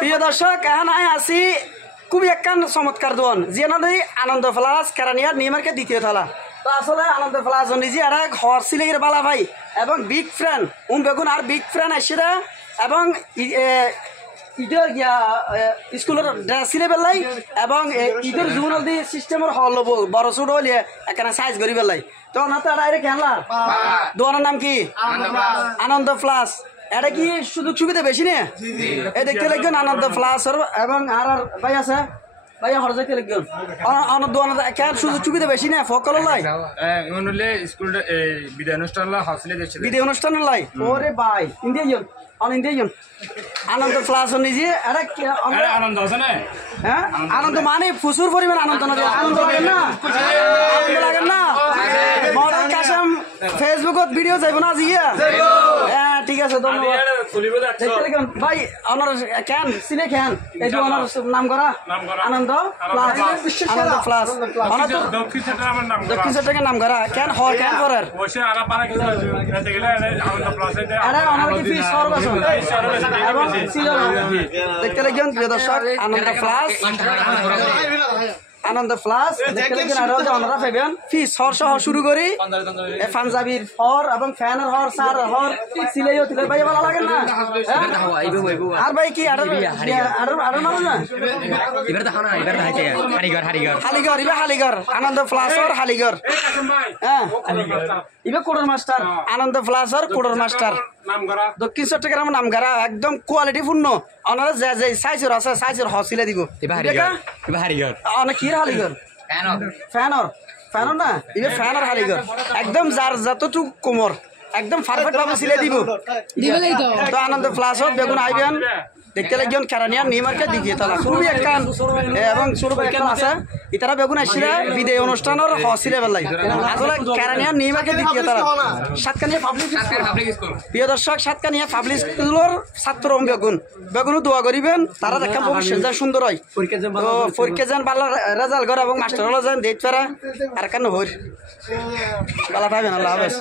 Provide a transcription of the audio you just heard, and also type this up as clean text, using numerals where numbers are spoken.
প্রিয় দর্শক এখন আমি আছি খুবই একখান চমৎকার দোয়ান যে আনন্দ প্লাস কেরানিয়ার নিউমার্কেট দ্বিতীয় তলা। তো আসলে আনন্দ প্লাস নিজে একটা ঘর সিলেগের বালা ভাই এবং বিগ ফ্রেন্ড বেগুন আর বিগ ফ্রেন্ড আসিরা এবং ঈদের স্কুলের ড্রেস সিলে পেলাই এবং ঈদের জুন দি সিস্টেমের হল লব বড় ছোট হলিয়ে এখানে সাইজ করি পেলাই। তো না তো ডাইরেক্ট খেলা দোয়ানের নাম কি আনন্দ প্লাস। এটা কি সুযোগ সুবিধা বেশি নে এই দেখতে লাগবেন আনন্দ প্লাস এবং আর ভাই আছে ভাই হর দেখতে লাগবেন অনেক দোয়ান সুযোগ সুবিধা বেশি না ফকল লাই স্কুল বিদায় অনুষ্ঠান বিদায় অনুষ্ঠান লাই ওরে ভাই ইন্ডিয়ান ইন্ডিয়ান আনন্দ প্লাস নিজে আনন্দ আছে না হ্যাঁ আনন্দ মানে প্রচুর পরিমাণ আনন্দ আনন্দ লাগেন না আনন্দ লাগেন না মডার্ন কাশেম ফেসবুকত ভিডিও যাইব না জিয়া হ্যাঁ ঠিক আছে ধন্যবাদ ভাই অনার কেন সিনে কেন এই যে অনার নাম করা আনন্দ প্লাস আনন্দ প্লাস অনার তো দক্ষিণ সেক্টরের নাম করা কেন হর কেন করার আরে অনার কি ফিস সর্ব আছে এবং ছিল দেখতে লাগেন প্রিয় দর্শক আনন্দ প্লাস আনন্দ প্লাস দেখতে লাগেন আরো যে অনারা পাবেন ফিস হর সহ শুরু করি পাঞ্জাবির হর এবং ফ্যানের হর সার হর সিলাইও তিলে ভাই ভালো লাগে না আর ভাই কি আরো না এবার দেখো না এবার দেখাইছে হালিগর ইবা হালিগর আনন্দ প্লাসর হালিগর হ্যাঁ ইবা কোডর মাস্টার আনন্দ প্লাসর কোডর মাস্টার দক্ষিণ চট্টগ্রাম নামগারা একদম কোয়ালিটি পূর্ণ অনারা যে সাইজের আছে সাইজের হসিলে দিব অনেক কি হালিগর ফ্যানর ফ্যানর না ইবা ফ্যানর হালিগর একদম যার যতটুকু কোমর একদম পারফেক্ট ভাবে সিলে দিব তো আনন্দ প্লাসর বেগুন আইবেন দেখতে লাগবেন কেরানিয়ার নিউমার্কেট দ্বিতীয় তলা খুবই একখান এবং ছোট একখান আছে ইতারা বেগুন আসছিলা বিদায় অনুষ্ঠানের হসিলে বেলাই আসলে কেরানিয়ার নিউমার্কেট দ্বিতীয় তলা সাতকানিয়া পাবলিক স্কুল প্রিয় দর্শক সাতকানিয়া পাবলিক স্কুলের ছাত্র বেগুনও দোয়া করিবেন তারা দেখা ভবিষ্যৎ যা সুন্দর হয় তো পরীক্ষা যান ভালো রেজাল্ট করে এবং মাস্টার যেন দেখতে পারা আর কেন হই ভালো পাবেন আল্লাহ হাফেজ।